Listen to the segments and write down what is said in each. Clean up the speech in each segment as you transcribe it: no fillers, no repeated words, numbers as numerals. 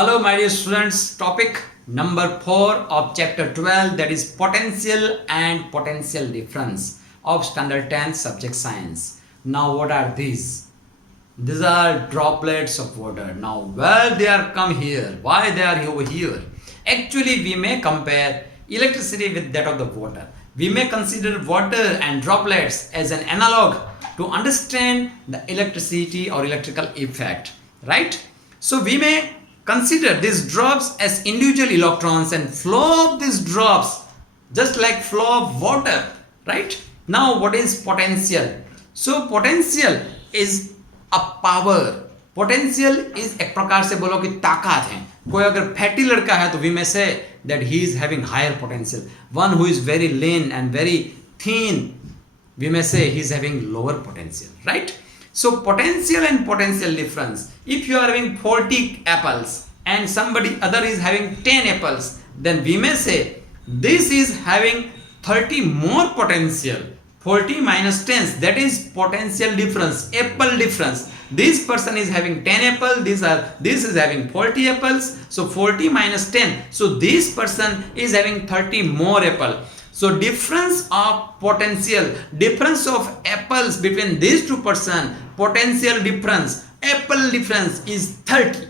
Hello my dear students, topic number 4 of chapter 12, that is potential and potential difference of standard 10 subject science. Now what are these? These are droplets of water. Now where they are come here? Why they are over here? Actually we may compare electricity with that of the water. We may consider water and droplets as an analog to understand the electricity or electrical effect, right? So we may consider these drops as individual electrons and flow of these drops just like flow of water, right? Now what is potential? So potential is a power. Potential is एक प्रकार से बोलो कि ताकत है. कोई अगर fatty लड़का है तो we may say that he is having higher potential. One who is very lean and very thin, we may say he is having lower potential, right? So potential and potential difference. If you are having 40 apples and somebody other is having 10 apples, then we may say this is having 30 more potential. 40 minus 10, that is potential difference, apple difference. This person is having 10 apples, this is having 40 apples. So 40 minus 10. So this person is having 30 more apple. So difference of potential, difference of apples between these two person, potential difference, apple difference is 30,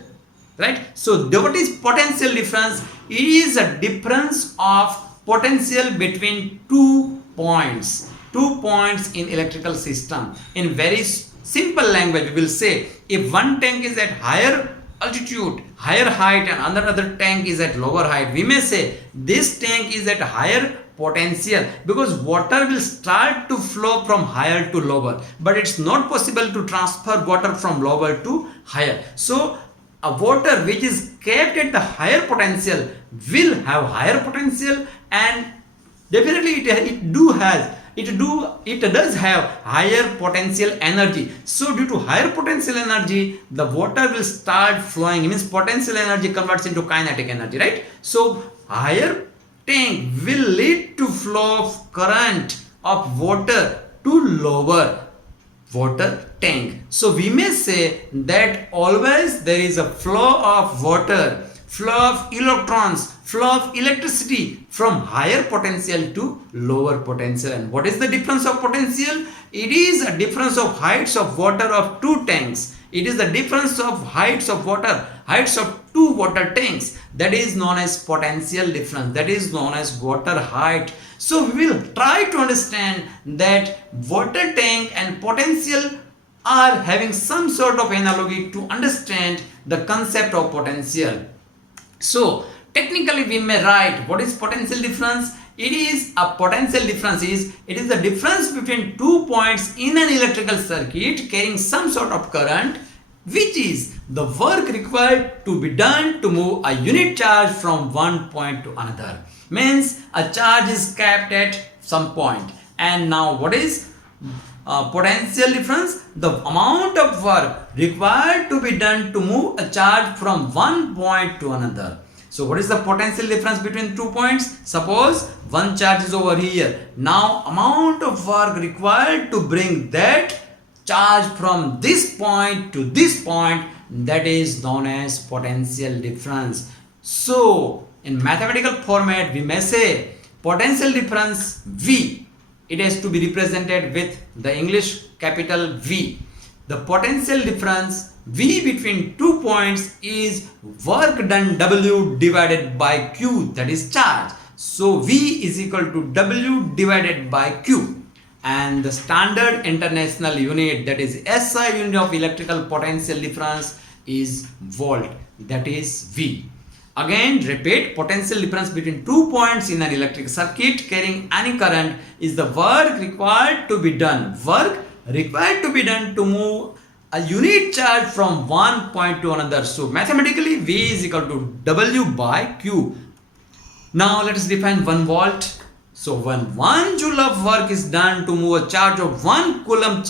right? So what is potential difference? It is a difference of potential between 2 points. 2 points in electrical system. In very simple language, we will say if one tank is at higher altitude, higher height, and another tank is at lower height, we may say this tank is at higher potential because water will start to flow from higher to lower, but it's not possible to transfer water from lower to higher. So a water which is kept at the higher potential will have higher potential, and definitely it does have higher potential energy. So due to higher potential energy, the water will start flowing. It means potential energy converts into kinetic energy, right? So higher tank will lead to flow of current of water to lower water tank. So we may say that always there is a flow of water, flow of electrons, flow of electricity from higher potential to lower potential. And what is the difference of potential? It is a difference of heights of water of two tanks. It is the difference of heights of water, heights of two water tanks. That is known as potential difference. That is known as water height. So we will try to understand that water tank and potential are having some sort of analogy to understand the concept of potential. So technically we may write what is potential difference. It is the difference between 2 points in an electrical circuit carrying some sort of current, which is the work required to be done to move a unit charge from one point to another. Means a charge is kept at some point. And now what is potential difference? The amount of work required to be done to move a charge from one point to another. So what is the potential difference between 2 points? Suppose one charge is over here. Now amount of work required to bring that charge from this point to this point, that is known as potential difference. So in mathematical format we may say potential difference V. It has to be represented with the English capital V. The potential difference V between 2 points is work done W divided by Q, that is charge. So V is equal to W divided by Q. And the standard international unit, that is SI unit of electrical potential difference, is volt, that is V. Again repeat, potential difference between 2 points in an electric circuit carrying any current is the work required to be done. Work required to be done to move a unit charge from one point to another. So mathematically V is equal to W by Q. Now let us define 1 volt. So when 1 joule of work is done to move a charge of 1 coulomb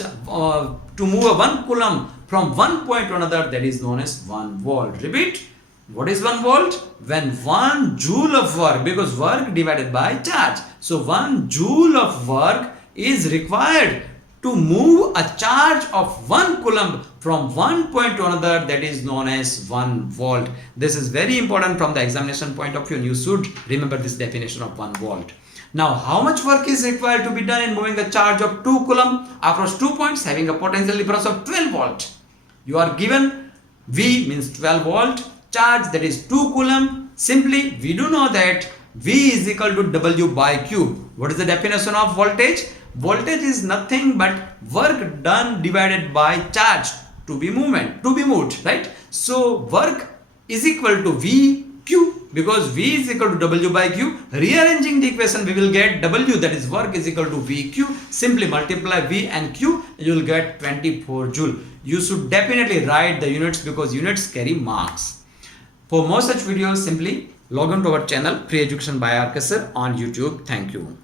from one point to another, that is known as 1 volt. Repeat, what is 1 volt? When 1 joule of work, because work divided by charge. So 1 joule of work is required to move a charge of 1 coulomb from one point to another, that is known as 1 volt. This is very important from the examination point of view, and you should remember this definition of 1 volt. Now, how much work is required to be done in moving a charge of 2 coulomb across 2 points having a potential difference of 12 volt? You are given V means 12 volt, charge that is 2 coulomb. Simply, we do know that V is equal to W by Q. What is the definition of voltage? Voltage is nothing but work done divided by charge to be moved, right? So work is equal to VQ, because V is equal to W by Q. Rearranging the equation, we will get W, that is work, is equal to VQ. Simply multiply V and Q, you will get 24 joule. You should definitely write the units because units carry marks. For more such videos, simply log on to our channel Free Education by RK Sir on YouTube. Thank you.